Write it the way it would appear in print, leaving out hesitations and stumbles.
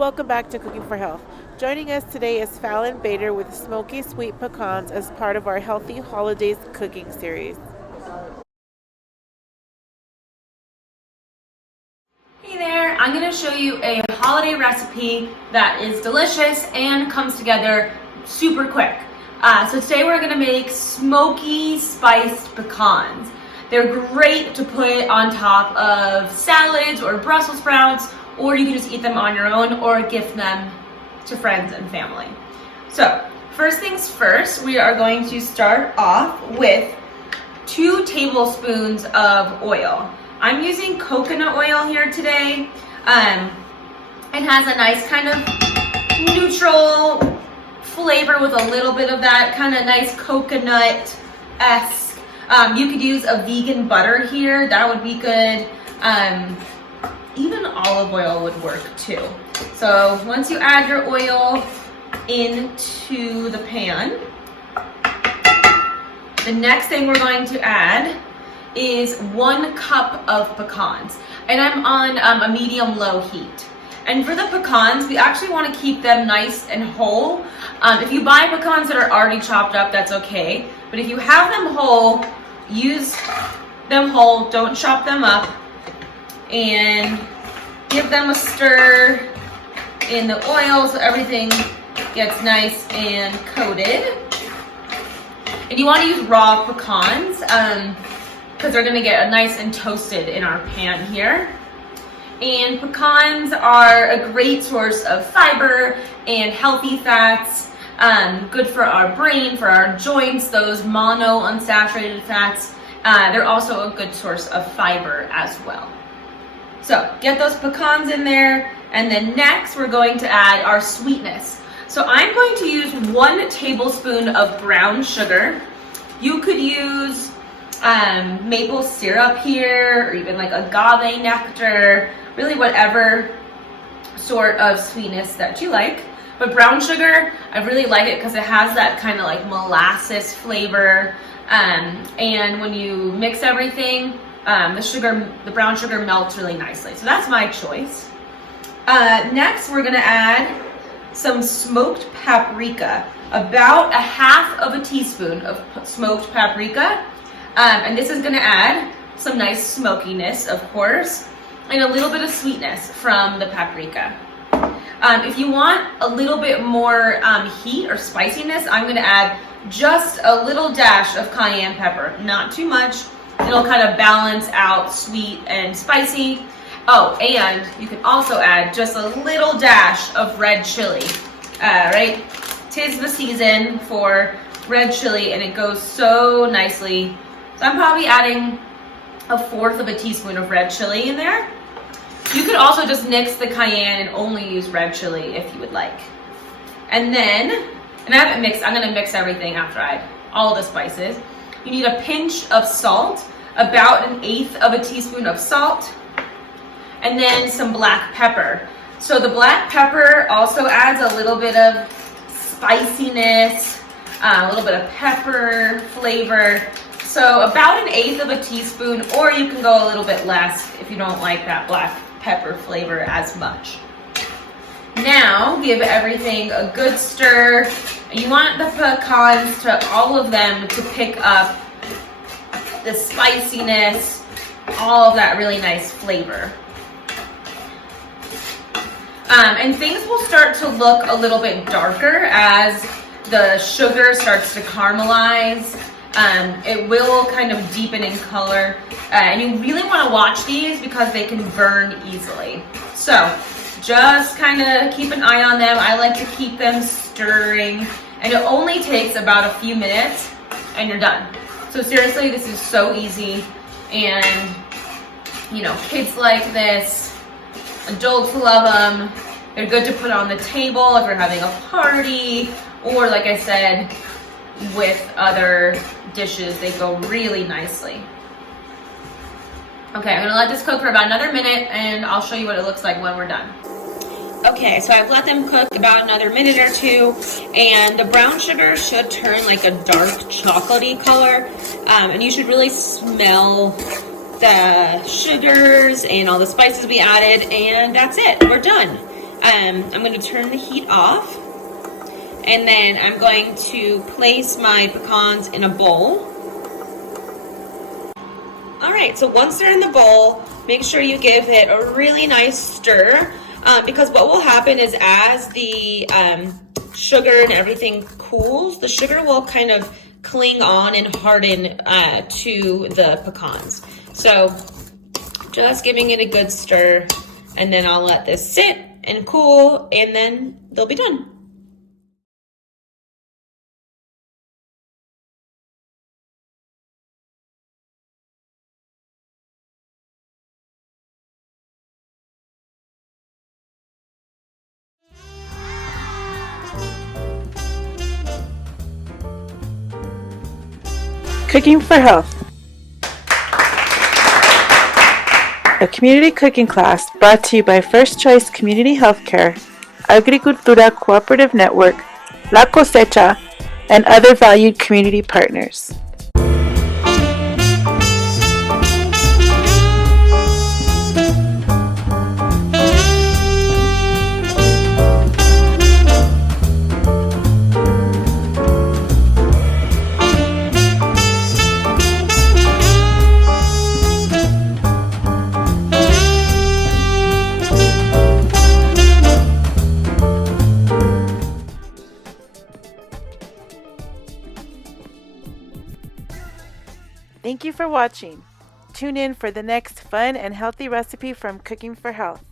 Welcome back to Cooking for Health. Joining us today is Fallon Bader with Smoky Sweet Pecans as part of our Healthy Holidays cooking series. Hey there, I'm going to show you a holiday recipe that is delicious and comes together super quick. So today we're going to make smoky spiced pecans. They're great to put on top of salads or Brussels sprouts, or you can just eat them on your own or gift them to friends and family. So first things first, we are going to start off with 2 tablespoons of oil. I'm using coconut oil here today. It has a nice kind of neutral flavor with a little bit of that kind of nice coconut-esque. You could use a vegan butter here, that would be good. Even olive oil would work too. So once you add your oil into the pan, the next thing we're going to add is 1 cup of pecans. And I'm on a medium-low heat. And for the pecans, we actually want to keep them nice and whole. If you buy pecans that are already chopped up, that's okay. But if you have them whole, use them whole, don't chop them up. And give them a stir in the oil so everything gets nice and coated. And you want to use raw pecans because they're going to get nice and toasted in our pan here. And pecans are a great source of fiber and healthy fats, good for our brain, for our joints, those monounsaturated fats. They're also a good source of fiber as well. So get those pecans in there, and then next we're going to add our sweetness. So I'm going to use 1 tablespoon of brown sugar. You could use maple syrup here, or even like agave nectar, really whatever sort of sweetness that you like. But brown sugar, I really like it because it has that kind of like molasses flavor. And when you mix everything, the brown sugar melts really nicely. So that's my choice. Next, we're gonna add some smoked paprika, about 1/2 teaspoon of smoked paprika. And this is gonna add some nice smokiness, of course, and a little bit of sweetness from the paprika. If you want a little bit more heat or spiciness, I'm gonna add just a little dash of cayenne pepper, not too much. It'll kind of balance out sweet and spicy. Oh, and you can also add just a little dash of red chili, right? 'Tis the season for red chili and it goes so nicely. So I'm probably adding 1/4 teaspoon of red chili in there. You could also just nix the cayenne and only use red chili if you would like. And then, I haven't mixed, I'm gonna mix everything after I add all the spices. You need a pinch of salt, about 1/8 teaspoon of salt, and then some black pepper. So the black pepper also adds a little bit of spiciness, a little bit of pepper flavor. So about 1/8 teaspoon, or you can go a little bit less if you don't like that black pepper flavor as much. Now give everything a good stir. You want the pecans all of them to pick up the spiciness, all of that really nice flavor. And things will start to look a little bit darker as the sugar starts to caramelize. It will kind of deepen in color. And you really want to watch these because they can burn easily. So just kind of keep an eye on them. I like to keep them stirring. And it only takes about a few minutes and you're done. So seriously, this is so easy. And, you know, kids like this. Adults love them. They're good to put on the table if you're having a party, or like I said, with other dishes. They go really nicely. Okay, I'm gonna let this cook for about another minute and I'll show you what it looks like when we're done. Okay, so I've let them cook about another minute or two, and the brown sugar should turn like a dark chocolatey color, and you should really smell the sugars and all the spices we added, and that's it, we're done. I'm going to turn the heat off, and then I'm going to place my pecans in a bowl. All right, so once they're in the bowl, make sure you give it a really nice stir, because what will happen is as the sugar and everything cools, the sugar will kind of cling on and harden to the pecans. So just giving it a good stir, and then I'll let this sit and cool, and then they'll be done. Cooking for Health, a community cooking class brought to you by First Choice Community Healthcare, Agricultura Cooperative Network, La Cosecha, and other valued community partners. Thank you for watching. Tune in for the next fun and healthy recipe from Cooking for Health.